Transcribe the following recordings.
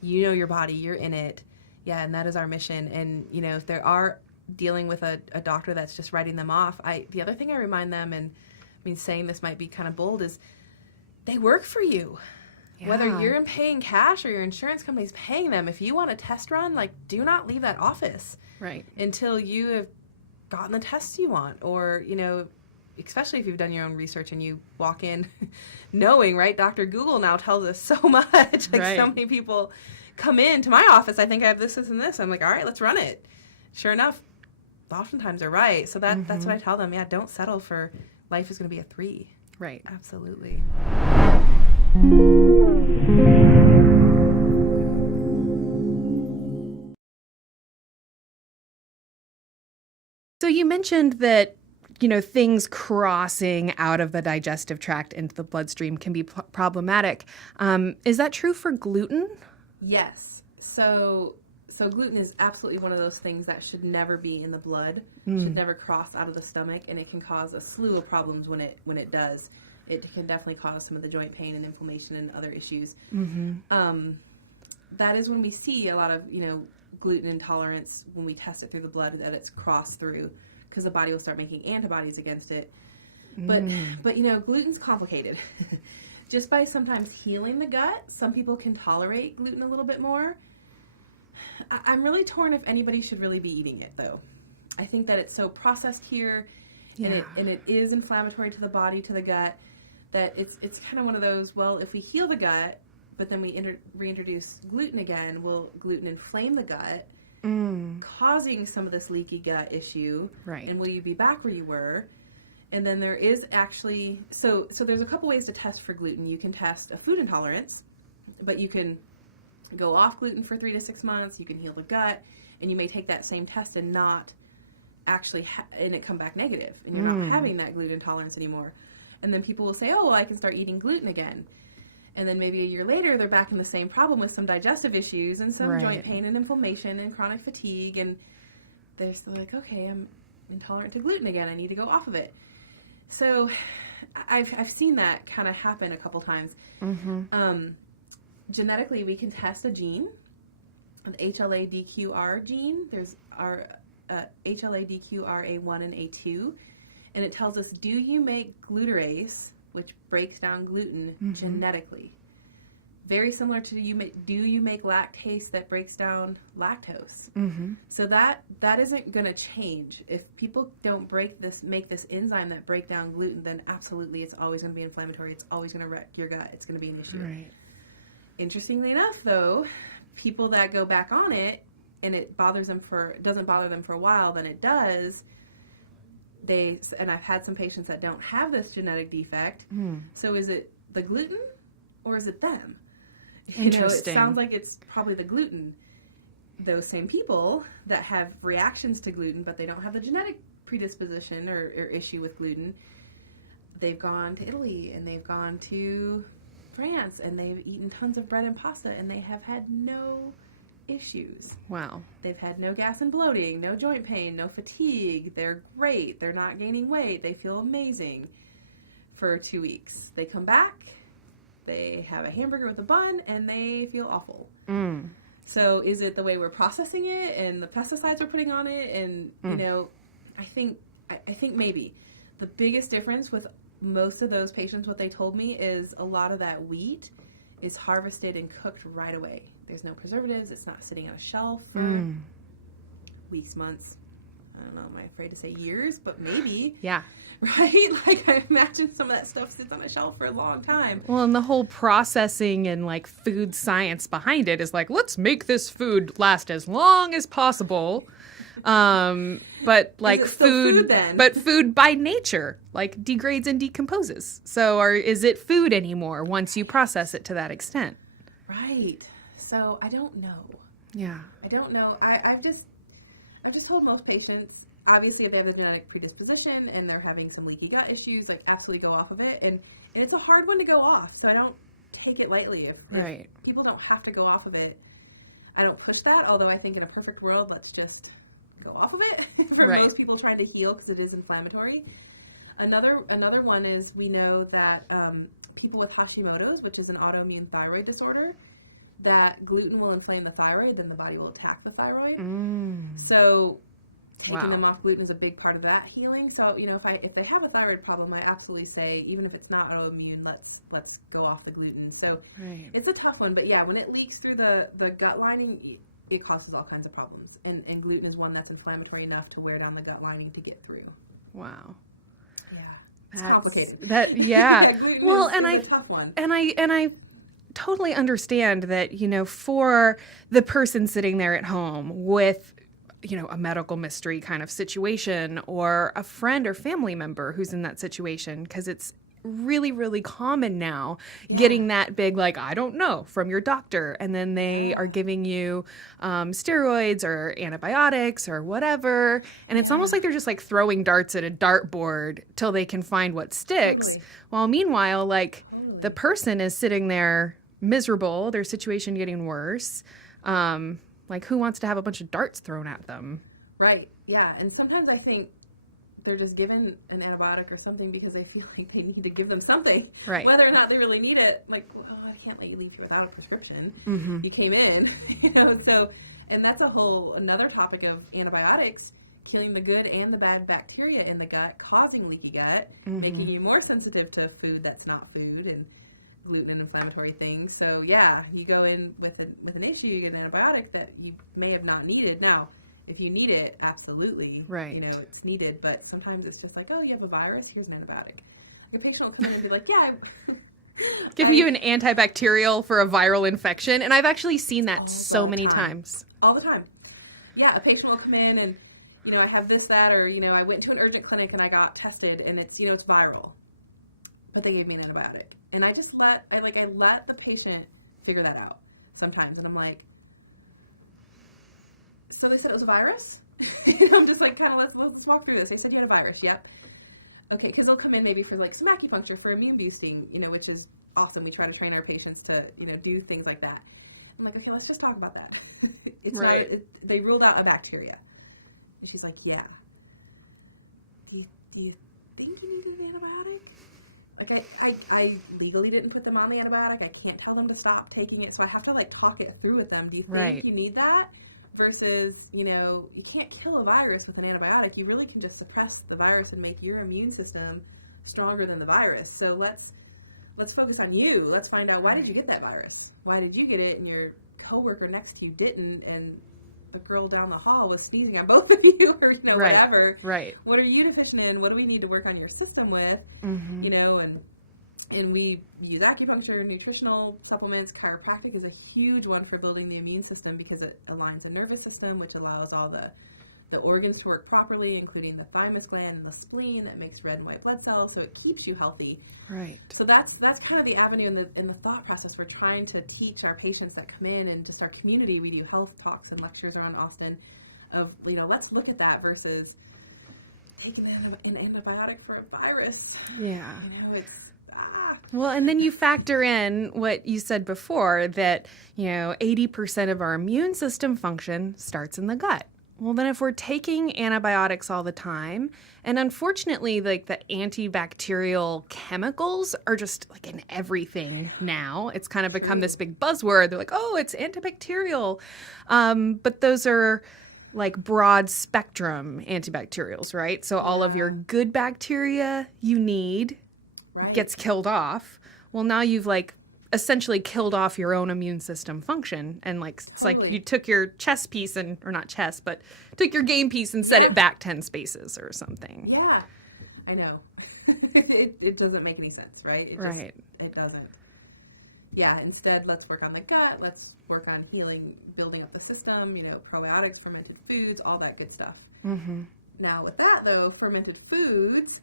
You know your body, you're in it. Yeah, and that is our mission. And, you know, if they are dealing with a doctor that's just writing them off, the other thing I remind them, and I mean, saying this might be kind of bold, is they work for you. Yeah. Whether you're paying cash or your insurance company's paying them, if you want a test run, like, do not leave that office until you have gotten the tests you want. Or, you know, especially if you've done your own research and you walk in knowing, right, Dr. Google now tells us so much. Like, so many people come into my office, I think I have this, and this. I'm like, all right, let's run it. Sure enough, oftentimes they're right. So that's what I tell them. Yeah, don't settle for life is going to be a 3. Right. Absolutely. So you mentioned that, you know, things crossing out of the digestive tract into the bloodstream can be problematic. Is that true for gluten? Yes. So gluten is absolutely one of those things that should never be in the blood, should never cross out of the stomach, and it can cause a slew of problems when it does. It can definitely cause some of the joint pain and inflammation and other issues. That is when we see a lot of, you know, gluten intolerance when we test it through the blood, that it's crossed through, because the body will start making antibodies against it. But you know, gluten's complicated. Just by sometimes healing the gut, some people can tolerate gluten a little bit more. I'm really torn if anybody should really be eating it, though. I think that it's so processed here, and it is inflammatory to the body, to the gut, that it's kind of one of those, well, if we heal the gut, but then we reintroduce gluten again, will gluten inflame the gut, causing some of this leaky gut issue, and will you be back where you were? And then there is actually, so there's a couple ways to test for gluten. You can test a food intolerance, but you can go off gluten for 3 to 6 months. You can heal the gut, and you may take that same test and not actually, and it come back negative, and you're not having that gluten intolerance anymore. And then people will say, oh, well, I can start eating gluten again. And then maybe a year later, they're back in the same problem with some digestive issues and some joint pain and inflammation and chronic fatigue. And they're still like, okay, I'm intolerant to gluten again. I need to go off of it. So I've seen that kind of happen a couple times. Genetically, we can test a gene, an HLA-DQR gene. There's our HLA-DQR A1 and A2. And it tells us, do you make glutarase, which breaks down gluten, genetically? Very similar to do you make lactase that breaks down lactose? So that isn't going to change. If people don't make this enzyme that break down gluten, then absolutely it's always going to be inflammatory. It's always going to wreck your gut. It's going to be an issue. Interestingly enough, though, people that go back on it and it doesn't bother them for a while, then it does. And I've had some patients that don't have this genetic defect. So is it the gluten or is it them? You know, it sounds like it's probably the gluten. Those same people that have reactions to gluten, but they don't have the genetic predisposition or issue with gluten, they've gone to Italy and they've gone to France and they've eaten tons of bread and pasta and they have had no issues. Wow. They've had no gas and bloating, no joint pain, no fatigue. They're great. They're not gaining weight. They feel amazing for 2 weeks. They come back, they have a hamburger with a bun, and they feel awful. So is it the way we're processing it and the pesticides we're putting on it? And, you know, I think maybe the biggest difference with most of those patients, what they told me is a lot of that wheat is harvested and cooked right away. There's no preservatives. It's not sitting on a shelf for weeks, months. I don't know. Am I afraid to say years? But maybe. Yeah. Right? Like, I imagine some of that stuff sits on a shelf for a long time. Well, and the whole processing and, like, food science behind it is like, let's make this food last as long as possible. But, like, is it still food then? But food by nature, like, degrades and decomposes. So is it food anymore once you process it to that extent? Right. So I don't know. Yeah. I don't know. I've just told most patients, obviously, if they have the genetic predisposition and they're having some leaky gut issues, like, absolutely go off of it. And it's a hard one to go off, so I don't take it lightly. If people don't have to go off of it, I don't push that, although I think in a perfect world, let's just go off of it for most people trying to heal because it is inflammatory. Another one is we know that people with Hashimoto's, which is an autoimmune thyroid disorder, that gluten will inflame the thyroid, then the body will attack the thyroid. So taking them off gluten is a big part of that healing. So, if they have a thyroid problem, I absolutely say, even if it's not autoimmune, let's go off the gluten. So it's a tough one. But yeah, when it leaks through the gut lining, it causes all kinds of problems. And gluten is one that's inflammatory enough to wear down the gut lining to get through. Wow. Yeah. It's complicated. Yeah. Gluten is a tough one. And I totally understand that, for the person sitting there at home with, a medical mystery kind of situation, or a friend or family member who's in that situation, because it's really, really common now getting that big, I don't know, from your doctor. And then they are giving you steroids or antibiotics or whatever. And it's almost like they're just throwing darts at a dartboard till they can find what sticks. Totally. While meanwhile, the person is sitting there miserable, their situation getting worse. Who wants to have a bunch of darts thrown at them? Right. Yeah. And sometimes I think they're just given an antibiotic or something because they feel like they need to give them something, whether or not they really need it. I can't let you leave here without a prescription. You came in, so, and that's another topic of antibiotics, killing the good and the bad bacteria in the gut, causing leaky gut, making you more sensitive to food that's not food, and gluten and inflammatory things. So yeah, you go in with an issue, you get an antibiotic that you may have not needed. Now, if you need it, absolutely, it's needed. But sometimes it's just oh, you have a virus, here's an antibiotic. A patient will come in and be like, yeah, give you an antibacterial for a viral infection. And I've actually seen that so many times. All the time. Yeah, a patient will come in and, I have this, that, or, I went to an urgent clinic and I got tested and it's, it's viral. But they gave me an antibiotic. And I just let the patient figure that out sometimes. And I'm like, so they said it was a virus? I'm just let's walk through this. They said you had a virus. Yep. Okay, because they'll come in maybe for some acupuncture for immune boosting, which is awesome. We try to train our patients to, do things like that. I'm like, okay, let's just talk about that. It's not, they ruled out a bacteria. And she's like, yeah. Do you think you needed an antibiotic? I legally didn't put them on the antibiotic. I can't tell them to stop taking it. So I have to talk it through with them. Do you think you need that? Versus, you can't kill a virus with an antibiotic. You really can just suppress the virus and make your immune system stronger than the virus. So let's focus on you. Let's find out, why did you get that virus? Why did you get it and your coworker next to you didn't, and the girl down the hall was sneezing on both of you, or whatever. Right. What are you deficient in? What do we need to work on your system with? And we use acupuncture, nutritional supplements. Chiropractic is a huge one for building the immune system because it aligns the nervous system, which allows all the organs to work properly, including the thymus gland and the spleen that makes red and white blood cells. So it keeps you healthy. Right. So that's kind of the avenue in the thought process we're trying to teach our patients that come in, and just our community. We do health talks and lectures around Austin of, let's look at that versus taking an antibiotic for a virus. Yeah. It's Well, and then you factor in what you said before, that 80% of our immune system function starts in the gut. Well, then if we're taking antibiotics all the time, and unfortunately, the antibacterial chemicals are just in everything now. It's kind of become this big buzzword. They're like, oh, it's antibacterial. But those are broad spectrum antibacterials, right? So all of your good bacteria you need gets killed off. Well, now you've essentially killed off your own immune system function, and totally. You took your chess piece or not chess, but took your game piece and set it back 10 spaces or something. Yeah, I know. it doesn't make any sense, right? It doesn't. Yeah, instead, let's work on the gut. Let's work on healing, building up the system, probiotics, fermented foods, all that good stuff. Mm-hmm. Now, with that, though, fermented foods,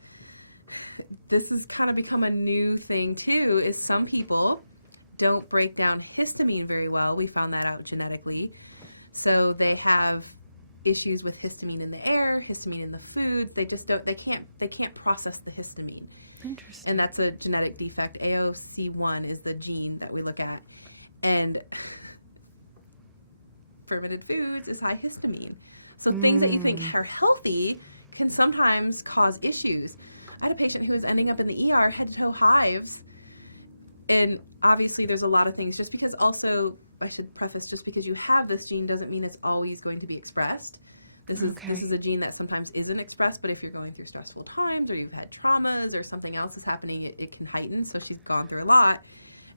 this has kind of become a new thing, too, is some people don't break down histamine very well. We found that out genetically. So they have issues with histamine in the air, histamine in the foods. They can't process the histamine. And that's a genetic defect. AOC1 is the gene that we look at. And fermented foods is high histamine. So things that you think are healthy can sometimes cause issues. I had a patient who was ending up in the ER, head-to-toe hives. And obviously there's a lot of things, just because also I should preface, just because you have this gene doesn't mean it's always going to be expressed. This is a gene that sometimes isn't expressed, but if you're going through stressful times or you've had traumas or something else is happening, it can heighten. So she's gone through a lot.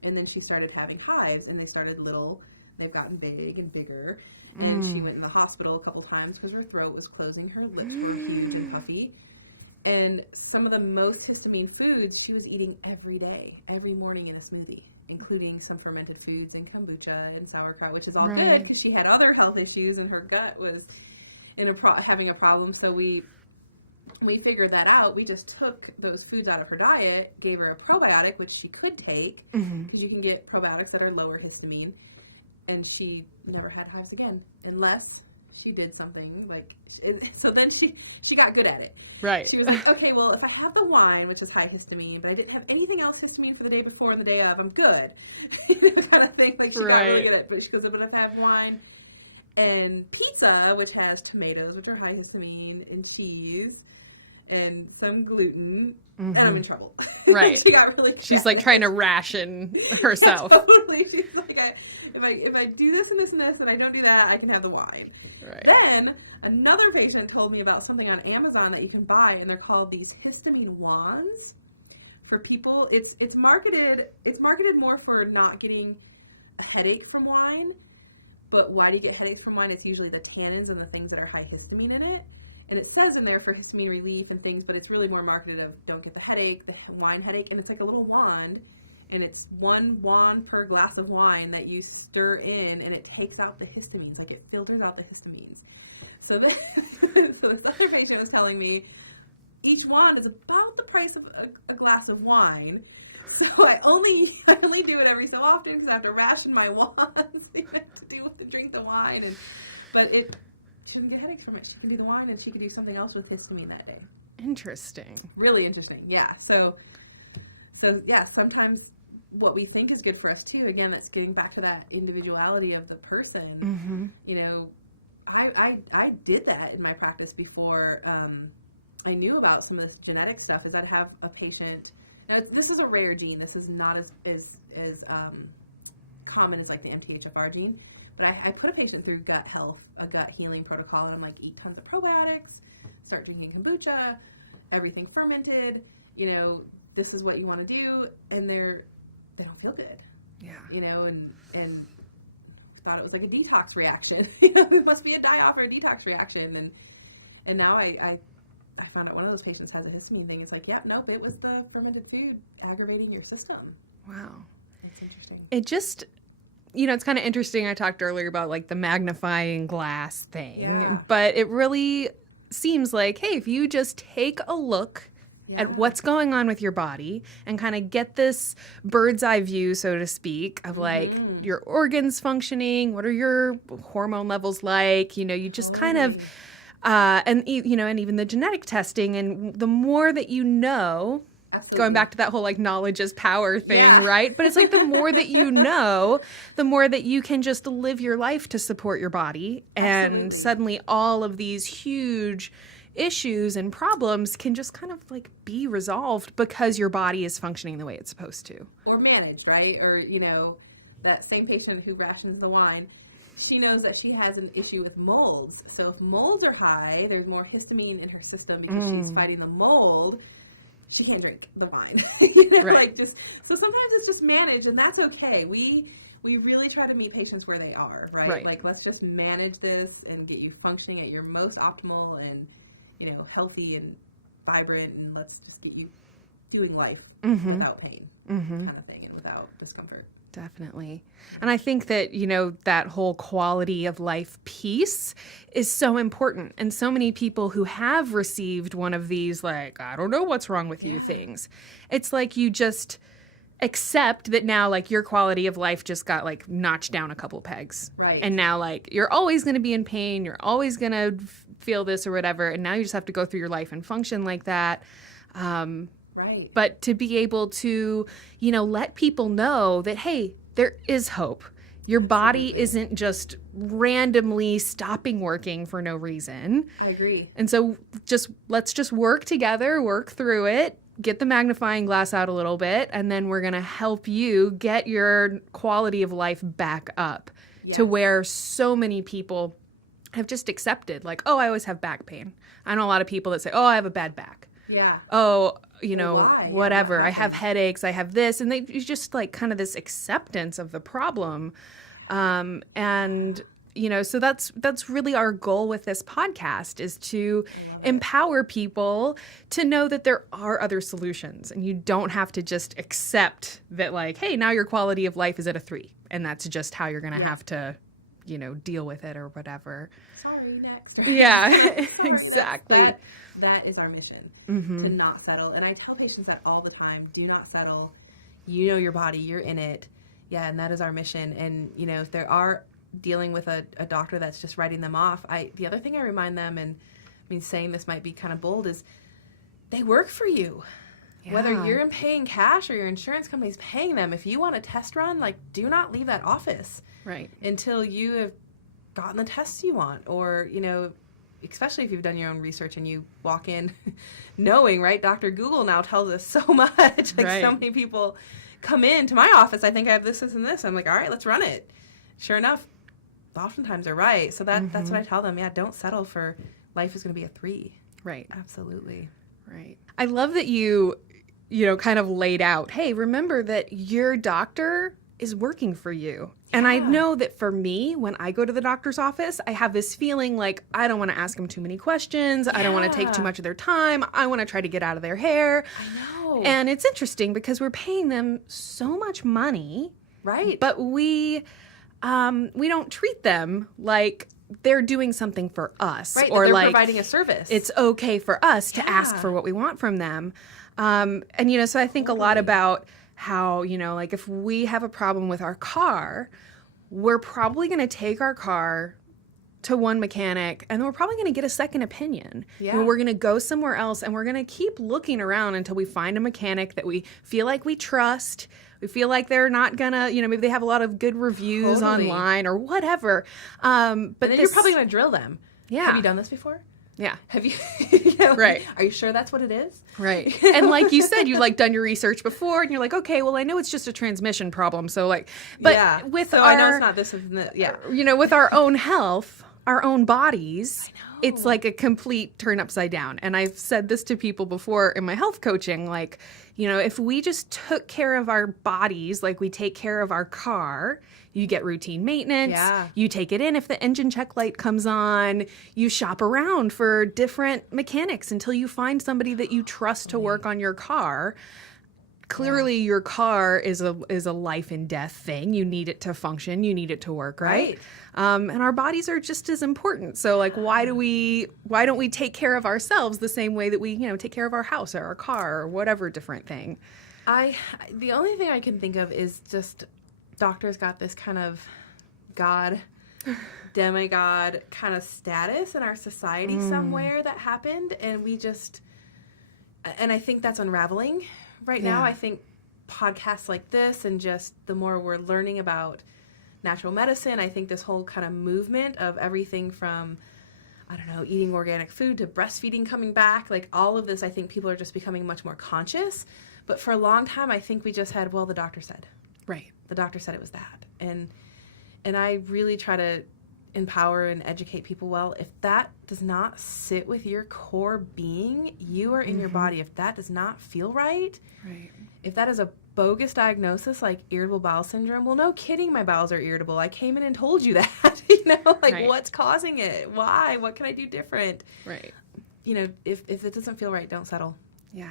And then she started having hives, and they started little. They've gotten big and bigger. And she went in the hospital a couple times because her throat was closing. Her lips were huge and puffy. And some of the most histamine foods she was eating every day, every morning in a smoothie, including some fermented foods and kombucha and sauerkraut, which is all good because she had other health issues and her gut was having a problem. So we figured that out. We just took those foods out of her diet, gave her a probiotic, which she could take because you can get probiotics that are lower histamine. And she never had hives again unless she did something like, so then she got good at it. Right. She was like, okay, well, if I have the wine, which is high histamine, but I didn't have anything else histamine for the day before and the day of, I'm good. Kind of thing. Like she got really good at it. But she goes, but if I have wine and pizza, which has tomatoes, which are high histamine, and cheese and some gluten, and I'm in trouble. Right. Like she got really good She's like at trying it. to ration herself. Yeah, totally. She's like, if I do this and this and this and I don't do that, I can have the wine. Right. Then another patient told me about something on Amazon that you can buy, and they're called these histamine wands for people. It's marketed more for not getting a headache from wine. But why do you get headaches from wine? It's usually the tannins and the things that are high histamine in it. And it says in there for histamine relief and things, but it's really more marketed of don't get the headache, the wine headache. And it's like a little wand, and it's 1 wand per glass of wine that you stir in, and it takes out the histamines. Like it filters out the histamines. So so this other patient was telling me each wand is about the price of a glass of wine. So I only do it every so often because I have to ration my wands to drink the wine. But it shouldn't get headaches from it. She can do the wine, and she can do something else with histamine that day. Interesting. Really interesting. Yeah. So yeah, sometimes what we think is good for us too, again, that's getting back to that individuality of the person. I did that in my practice before I knew about some of this genetic stuff. Is I'd have a patient. Now this is a rare gene. This is not as common as like the MTHFR gene, but I put a patient through gut health, a gut healing protocol, and I'm like, eat tons of probiotics, start drinking kombucha, everything fermented. This is what you want to do, and they don't feel good. Yeah. And thought it was like a detox reaction. It must be a die-off or a detox reaction, and now I found out one of those patients has a histamine thing. It's like, yep, nope, it was the fermented food aggravating your system. Wow. It's interesting. It just, it's kind of interesting. I talked earlier about like the magnifying glass thing. Yeah. But it really seems like, hey, if you just take a look at what's going on with your body and kind of get this bird's eye view, so to speak, of like your organs functioning, what are your hormone levels like, you just kind of... and even the genetic testing, and the more that you know, absolutely, going back to that whole like knowledge is power thing, right? But it's like the more that you know, the more that you can just live your life to support your body. And absolutely. Suddenly all of these huge issues and problems can just kind of like be resolved because your body is functioning the way it's supposed to. Or managed, right? Or, that same patient who rations the wine, she knows that she has an issue with molds. So if molds are high, there's more histamine in her system because she's fighting the mold. She can't drink the wine, right. So sometimes it's just managed, and that's okay. We really try to meet patients where they are, right? Like, let's just manage this and get you functioning at your most optimal and, healthy and vibrant, and let's just get you doing life without pain kind of thing and without discomfort. Definitely. Yeah. And I think that, that whole quality of life piece is so important. And so many people who have received one of these, like, I don't know what's wrong with you things. It's like you just accept that now, like, your quality of life just got, like, notched down a couple pegs. Right. And now, like, you're always going to be in pain. You're always going to feel this or whatever. And now you just have to go through your life and function like that. Right. But to be able to, let people know that, hey, there is hope. Your body isn't just randomly stopping working for no reason. I agree. And so let's just work together, work through it, get the magnifying glass out a little bit, and then we're going to help you get your quality of life back up to where so many people have just accepted, like, oh, I always have back pain. I know a lot of people that say, oh, I have a bad back. Yeah. Oh, you know, why? Whatever. What I have headaches. I have this. And it's just like kind of this acceptance of the problem. And, you know, so that's really our goal with this podcast, is to empower people to know that there are other solutions, and you don't have to just accept that, like, hey, now your quality of life is at a 3, and that's just how you're going to have to, you know, deal with it or whatever. Sorry, next, right? Yeah. Sorry, exactly. that is our mission, to not settle. And I tell patients that all the time, do not settle. You know your body, you're in it. Yeah, and that is our mission. And, you know, if there are dealing with a doctor that's just writing them off, the other thing I remind them, and I mean, saying this might be kind of bold, is they work for you. Yeah. Whether you're paying cash or your insurance company's paying them, if you want a test run, like, do not leave that office until you have gotten the tests you want. Or, you know, especially if you've done your own research and you walk in knowing, right, Dr. Google now tells us so much. Like, so many people come into my office, I think I have this, and this. I'm like, all right, let's run it. Sure enough, oftentimes they're right. So that's what I tell them. Yeah, don't settle for life is going to be a 3. Right. Absolutely. Right. I love that you know, kind of laid out, hey, remember that your doctor is working for you. Yeah. And I know that for me, when I go to the doctor's office, I have this feeling like I don't want to ask them too many questions. I don't want to take too much of their time. I want to try to get out of their hair. I know. And it's interesting because we're paying them so much money. Right. But we don't treat them like they're doing something for us. Right, that they're providing a service. It's okay for us to ask for what we want from them. And, you know, so I think a lot about how, you know, like, if we have a problem with our car, we're probably going to take our car to one mechanic, and then we're probably going to get a second opinion. Yeah. And we're going to go somewhere else, and we're going to keep looking around until we find a mechanic that we feel like we trust. We feel like they're not gonna, you know, maybe they have a lot of good reviews online or whatever. And then you're probably going to drill them. Yeah. Have you done this before? Yeah. Have you, you know, are you sure that's what it is? Right. And like you said, you like done your research before, and you're like, okay, well, I know it's just a transmission problem. So like, but so I know it's not this and that. Yeah. You know, with our own health, our own bodies, I know. It's like a complete turn upside down. And I've said this to people before in my health coaching, like, you know, if we just took care of our bodies like we take care of our car, you get routine maintenance. Yeah. You take it in if the engine check light comes on. You shop around for different mechanics until you find somebody that you trust to work on your car. Clearly, your car is a life and death thing. You need it to function. You need it to work. Right. And our bodies are just as important. So, like, why don't we take care of ourselves the same way that we, you know, take care of our house or our car or whatever different thing? The only thing I can think of is just doctors got this kind of demigod kind of status in our society somewhere that happened, and I think that's unraveling right now. I think podcasts like this, and just the more we're learning about natural medicine, I think this whole kind of movement of everything from, I don't know, eating organic food to breastfeeding coming back, like all of this, I think people are just becoming much more conscious. But for a long time, I think we just had, well, the doctor said. Right. The doctor said it was that. And I really try to empower and educate people. Well, if that does not sit with your core being, you are in your body. If that does not feel right, if that is a bogus diagnosis like irritable bowel syndrome, well, no kidding, my bowels are irritable. I came in and told you that. You know, like, what's causing it? Why? What can I do different? Right. You know, if it doesn't feel right, don't settle. Yeah.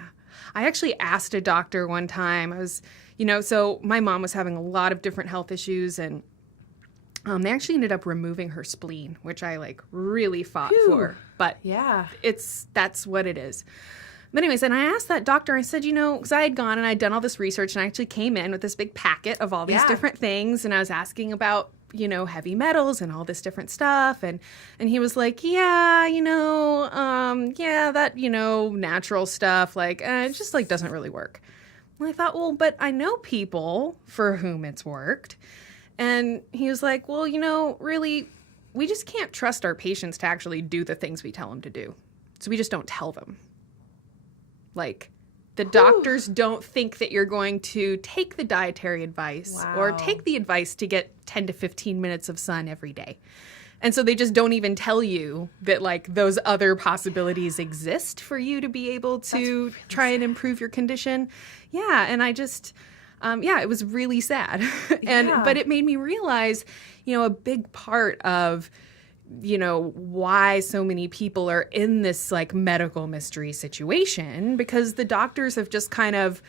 I actually asked a doctor one time, so my mom was having a lot of different health issues, and they actually ended up removing her spleen, which I like really fought for. But that's what it is. But anyways, and I asked that doctor, I said, because I had gone and I had done all this research, and I actually came in with this big packet of all these different things, and I was asking about, heavy metals and all this different stuff, and he was like, that, natural stuff, like, it just, like, doesn't really work. And I thought, well, but I know people for whom it's worked. And he was like, well, really, we just can't trust our patients to actually do the things we tell them to do. So we just don't tell them. Like, The doctors don't think that you're going to take the dietary advice Wow. or take the advice to get 10 to 15 minutes of sun every day. And so they just don't even tell you that, like, those other possibilities exist for you to be able to really try and sad. improve your condition. Yeah, and I just, it was really sad. Yeah. But it made me realize, a big part of, why so many people are in this, like, medical mystery situation, because the doctors have just kind of,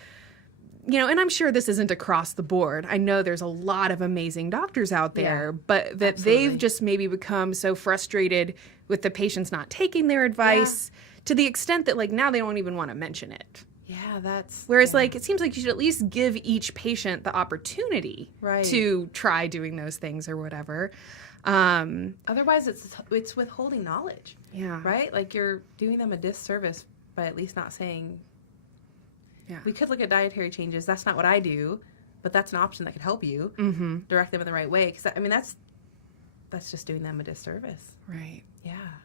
and I'm sure this isn't across the board. I know there's a lot of amazing doctors out there, Yeah, but that absolutely. they've just maybe become so frustrated with the patients not taking their advice to the extent that, like, now they don't even want to mention it. Yeah, that's... Whereas, yeah. like, it seems like you should at least give each patient the opportunity Right. to try doing those things or whatever. Otherwise, it's withholding knowledge, Yeah. right? Like, you're doing them a disservice by at least not saying, Yeah. we could look at dietary changes. That's not what I do, but that's an option that could help you. Mm-hmm. Direct them in the right way. Because, I mean, that's just doing them a disservice. Right. Yeah.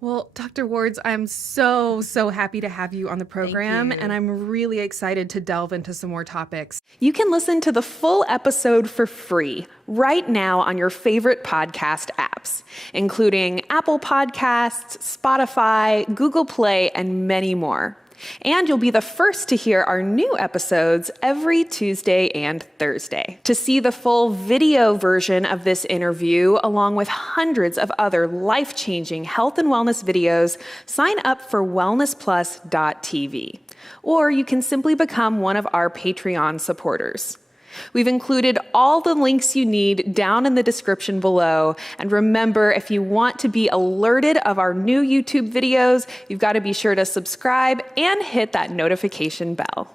Well, Dr. Wards, I'm so happy to have you on the program. Thank you. And I'm really excited to delve into some more topics. You can listen to the full episode for free right now on your favorite podcast apps, including Apple Podcasts, Spotify, Google Play, and many more. And you'll be the first to hear our new episodes every Tuesday and Thursday. To see the full video version of this interview, along with hundreds of other life-changing health and wellness videos, sign up for WellnessPlus.tv. Or you can simply become one of our Patreon supporters. We've included all the links you need down in the description below. And remember, if you want to be alerted of our new YouTube videos, you've got to be sure to subscribe and hit that notification bell.